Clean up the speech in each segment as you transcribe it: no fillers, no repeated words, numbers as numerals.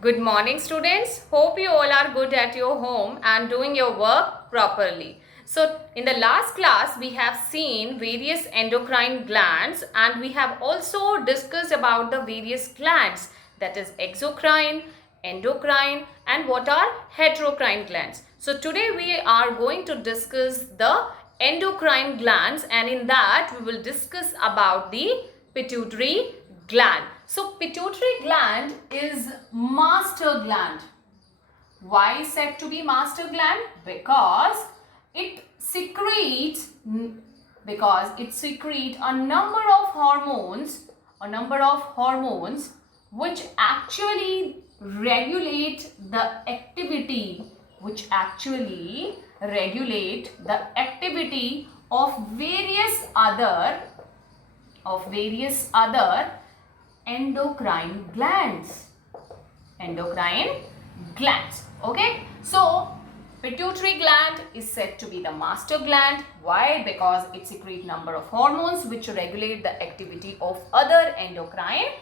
Good morning, students. Hope you all are good at your home and doing your work properly. So in the last class we have seen various endocrine glands and we have also discussed about the various glands, that is exocrine, endocrine, and what are heterocrine glands. So today we are going to discuss the endocrine glands, and in that we will discuss about the pituitary gland. So pituitary gland is master gland. Why is said to be master gland? Because it secretes a number of hormones which actually regulate the activity of various other endocrine glands. Okay, so pituitary gland is said to be the master gland. Why? Because it secretes number of hormones which regulate the activity of other endocrine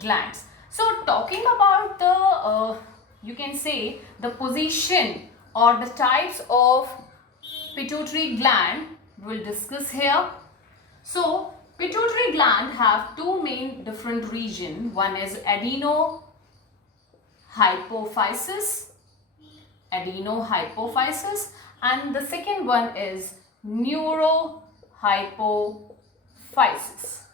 glands. So talking about the you can say the position or the types of pituitary gland we will discuss here. So pituitary gland have two main different regions. One is adenohypophysis, and the second one is neurohypophysis.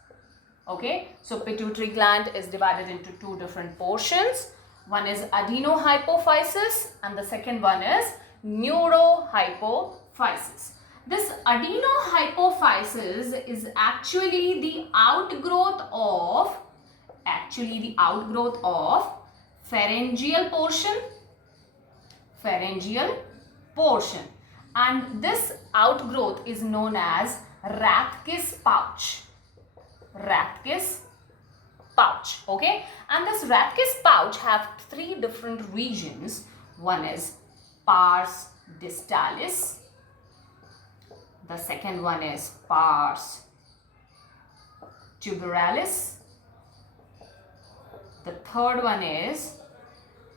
Okay, so pituitary gland is divided into two different portions. One is adenohypophysis and the second one is neurohypophysis. This adenohypophysis is actually the outgrowth of pharyngeal portion, and this outgrowth is known as Rathke's pouch. Okay, and this Rathke's pouch have three different regions. One is pars distalis, the second one is pars tuberalis, the third one is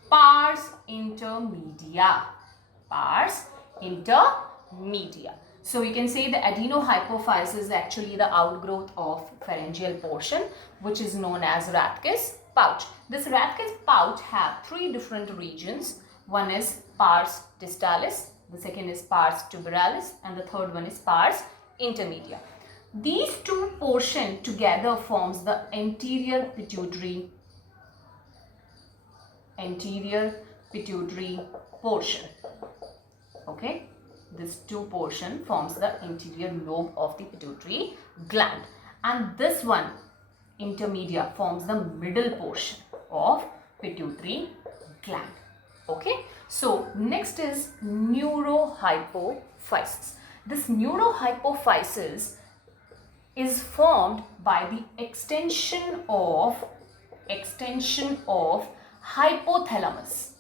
pars intermedia. So we can say the adenohypophysis is actually the outgrowth of pharyngeal portion which is known as Rathke's pouch. This Rathke's pouch have three different regions. One is pars distalis, the second is pars tuberalis, and the third one is pars intermedia. These two portions together forms the anterior pituitary portion. Okay, this two portion forms the anterior lobe of the pituitary gland, and this one intermedia forms the middle portion of pituitary gland. Okay, so next is neurohypophysis. This neurohypophysis is formed by the extension of hypothalamus.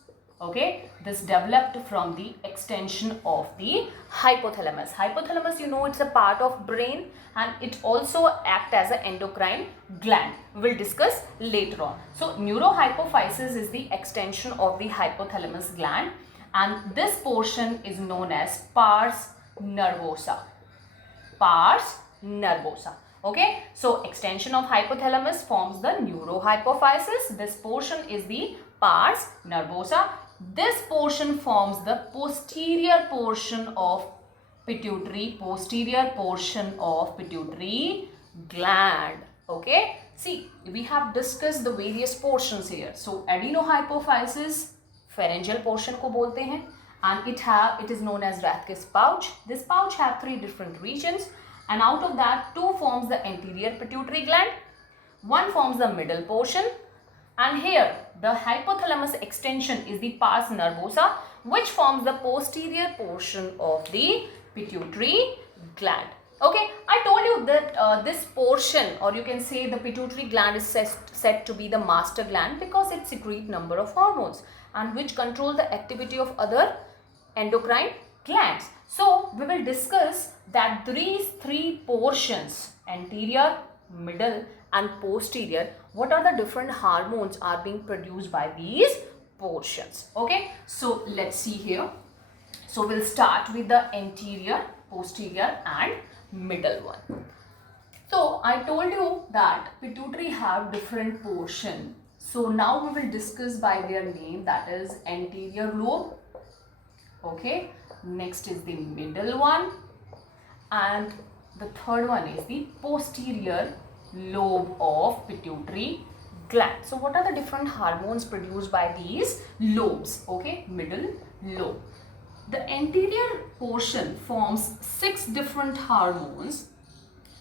Okay, this developed from the extension of the hypothalamus. Hypothalamus, you know, it's a part of brain and it also acts as an endocrine gland. We will discuss later on. So neurohypophysis is the extension of the hypothalamus gland, and this portion is known as pars nervosa. Okay, so extension of hypothalamus forms the neurohypophysis. This portion is the pars nervosa. This portion forms the posterior portion of pituitary gland. Okay, see, we have discussed the various portions here. So adenohypophysis pharyngeal portion को बोलते हैं, and it is known as Rathke's pouch. This pouch have three different regions, and out of that two forms the anterior pituitary gland, one forms the middle portion, and here the hypothalamus extension is the pars nervosa, which forms the posterior portion of the pituitary gland. Okay, I told you that this portion, or you can say the pituitary gland, is said to be the master gland because it secretes number of hormones and which control the activity of other endocrine glands. So we will discuss that these three portions, anterior, middle and posterior, what are the different hormones are being produced by these portions. Okay, so let's see here. So we'll start with the anterior, posterior and middle one. So I told you that pituitary have different portion. So now we will discuss by their name, that is anterior lobe. Okay, next is the middle one, and the third one is the posterior lobe of pituitary gland. So what are the different hormones produced by these lobes? Okay, middle lobe. The anterior portion forms 6 different hormones.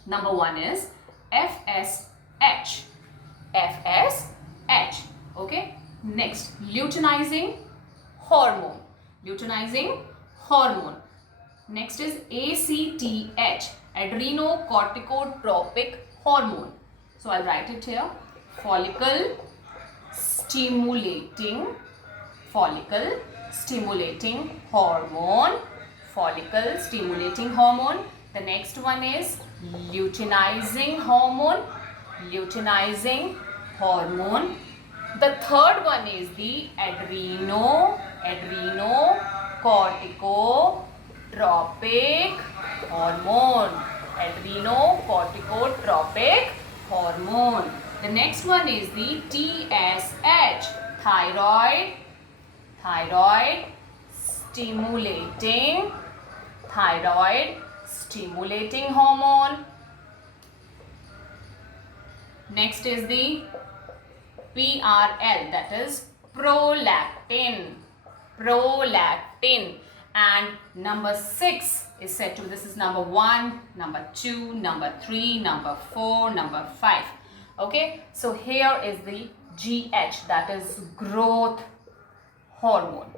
Number one is FSH. FSH. Okay. Next, luteinizing hormone. Luteinizing hormone. Next is ACTH, adrenocorticotropic hormone. So I'll write it here. Follicle stimulating hormone. Follicle stimulating hormone. The next one is luteinizing hormone. Luteinizing hormone. The third one is the adrenocorticotropic hormone. Adrenocorticotropic hormone. The next one is the TSH, thyroid stimulating hormone. Next is the PRL, that is prolactin. And number 6 is said to, this is number 1, number 2, number 3, number 4, number 5. Okay, so here is the GH, that is growth hormone.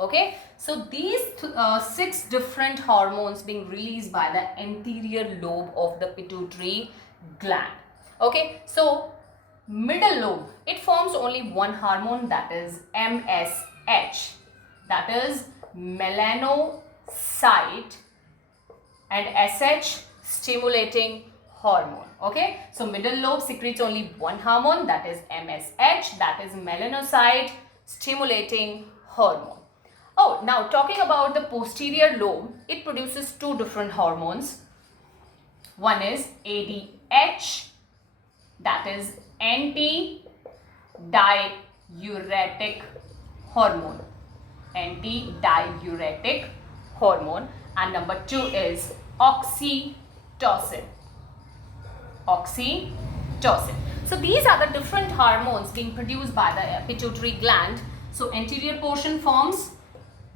Okay, so these 6 different hormones being released by the anterior lobe of the pituitary gland. Okay, so middle lobe, it forms only one hormone, that is MSH, that is melanocyte and SH stimulating hormone. Okay, so middle lobe secretes only one hormone, that is MSH, that is melanocyte stimulating hormone. Oh, now talking about the posterior lobe, it produces 2 different hormones. One is ADH, that is anti-diuretic hormone. Anti-diuretic hormone. And number 2 is oxytocin. Oxytocin. So these are the different hormones being produced by the pituitary gland. So anterior portion forms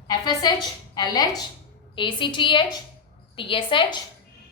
FSH, LH, ACTH, TSH,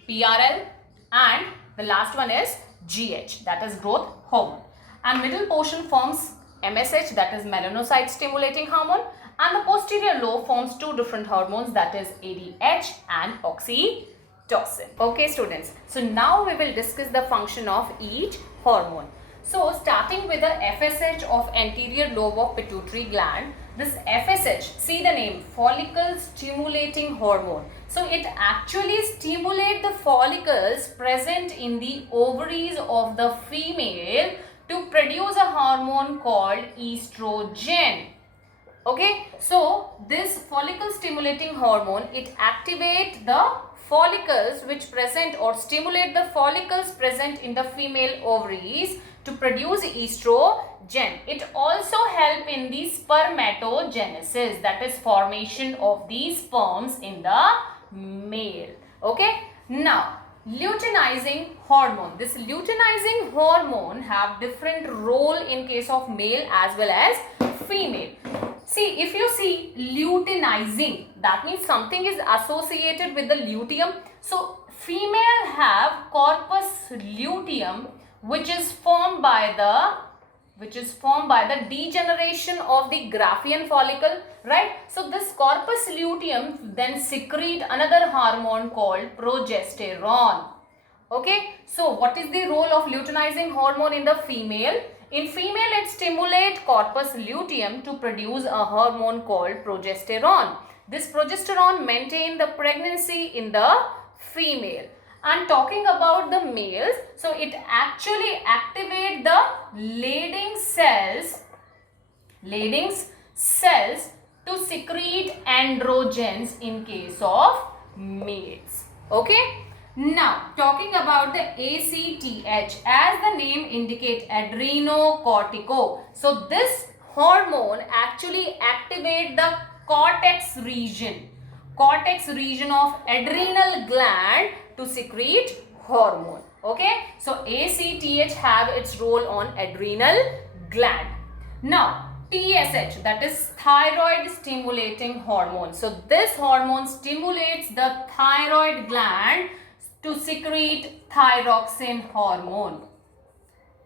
PRL, and the last one is GH, that is growth hormone. And middle portion forms MSH, that is melanocyte stimulating hormone, and the posterior lobe forms 2 different hormones, that is ADH and oxytocin. Okay students, so now we will discuss the function of each hormone. So starting with the FSH of anterior lobe of pituitary gland, this FSH, see the name, follicle stimulating hormone. So it actually stimulates the follicles present in the ovaries of the female to produce a hormone called estrogen. Okay, so this follicle stimulating hormone, it activates the follicles which present or stimulate the follicles present in the female ovaries to produce estrogen. It also helps in the spermatogenesis, that is formation of the sperms in the male. Okay, now luteinizing hormone. This luteinizing hormone have different role in case of male as well as female. See, if you see luteinizing, that means something is associated with the luteum. So female have corpus luteum, which is formed by the degeneration of the Graafian follicle, right? So this corpus luteum then secrete another hormone called progesterone. Okay, so what is the role of luteinizing hormone in the female? In female, it stimulates corpus luteum to produce a hormone called progesterone. This progesterone maintains the pregnancy in the female. And talking about the males, so it actually activates the Leydig cells to secrete androgens in case of males. Okay. Now, talking about the ACTH, as the name indicates, adrenocortico. So, this hormone actually activates the cortex region of adrenal gland to secrete hormone. Okay. So, ACTH have its role on adrenal gland. Now, TSH, that is thyroid stimulating hormone. So, this hormone stimulates the thyroid gland to secrete thyroxine hormone.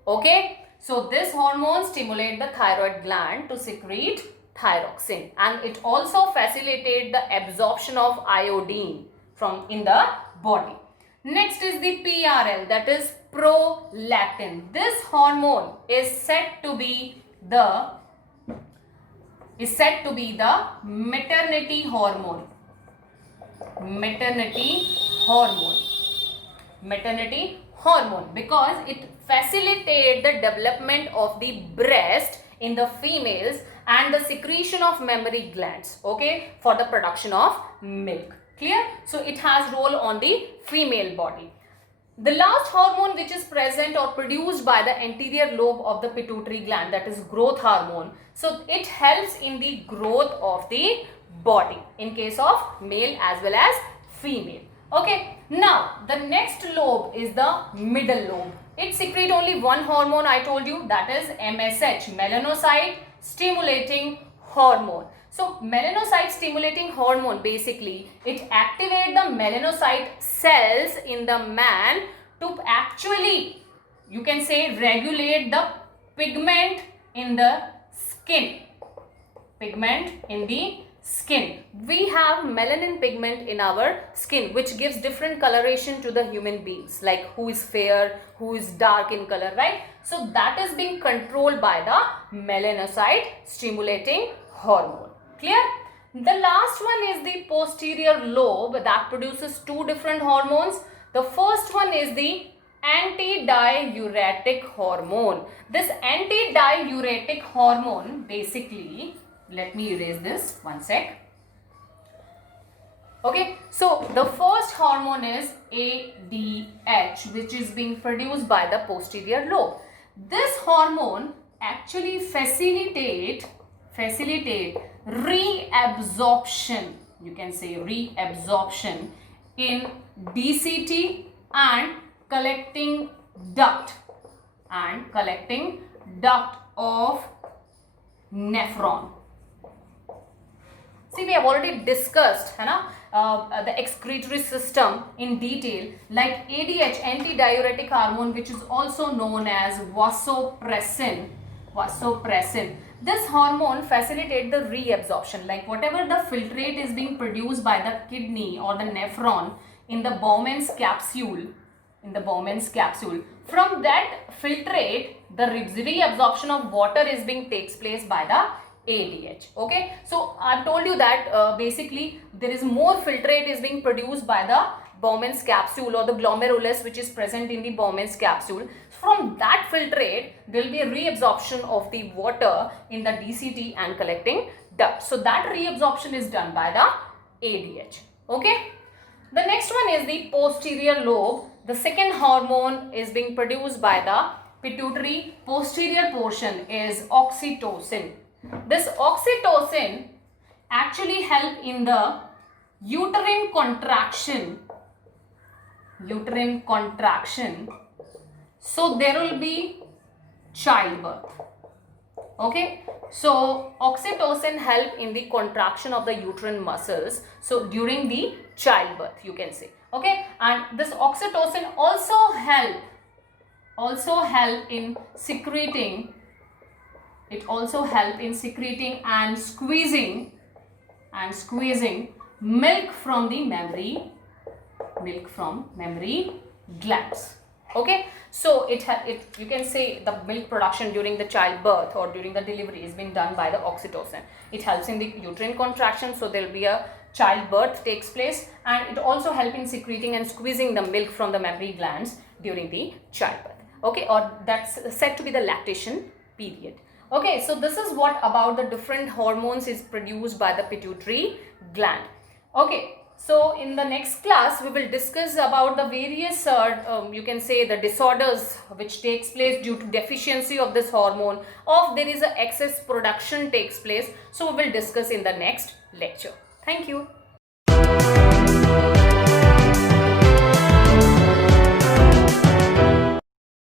Okay. So, this hormone stimulates the thyroid gland to secrete thyroxine, and it also facilitates the absorption of iodine from in the body. Next is the PRL, that is prolactin. This hormone is said to be the maternity hormone. Maternity hormone because it facilitates the development of the breast in the females and the secretion of mammary glands, okay, for the production of milk. Clear? So it has role on the female body. The last hormone which is present or produced by the anterior lobe of the pituitary gland, that is growth hormone. So it helps in the growth of the body in case of male as well as female. Okay. Now the next lobe is the middle lobe. It secretes only one hormone, I told you, that is MSH, melanocyte stimulating hormone. So melanocyte stimulating hormone, basically it activates the melanocyte cells in the man to actually, you can say, regulate the pigment in the skin. We have melanin pigment in our skin which gives different coloration to the human beings, like who is fair, who is dark in color, right? So that is being controlled by the melanocyte stimulating hormone. Clear? The last one is the posterior lobe that produces two different hormones. The first one is the antidiuretic hormone. This antidiuretic hormone, basically, let me erase this one sec. Okay, so the first hormone is ADH, which is being produced by the posterior lobe. This hormone actually facilitate reabsorption, you can say reabsorption in DCT and collecting duct of nephron. See, we have already discussed the excretory system in detail, like ADH, antidiuretic hormone, which is also known as vasopressin. This hormone facilitates the reabsorption, like whatever the filtrate is being produced by the kidney or the nephron in the Bowman's capsule, from that filtrate, the reabsorption of water is being takes place by the ADH. Okay, so I've told you that basically there is more filtrate is being produced by the Bowman's capsule or the glomerulus which is present in the Bowman's capsule. From that filtrate, there will be a reabsorption of the water in the DCT and collecting duct. So that reabsorption is done by the ADH. Okay. The next one is the posterior lobe. The second hormone is being produced by the pituitary. Posterior portion is oxytocin. This oxytocin actually help in the uterine contraction. So there will be childbirth. Okay. So oxytocin help in the contraction of the uterine muscles. So during the childbirth, you can say. Okay. And this oxytocin also help in secreting. It also help in secreting and squeezing milk from the mammary glands. Okay, so it you can say the milk production during the childbirth or during the delivery is being done by the oxytocin. It helps in the uterine contraction, so there will be a childbirth takes place, and it also helps in secreting and squeezing the milk from the mammary glands during the childbirth. Okay, or that's said to be the lactation period. Okay, so this is what about the different hormones is produced by the pituitary gland. Okay, so in the next class we will discuss about the various you can say the disorders which takes place due to deficiency of this hormone, or there is a excess production takes place. So we will discuss in the next lecture. Thank you.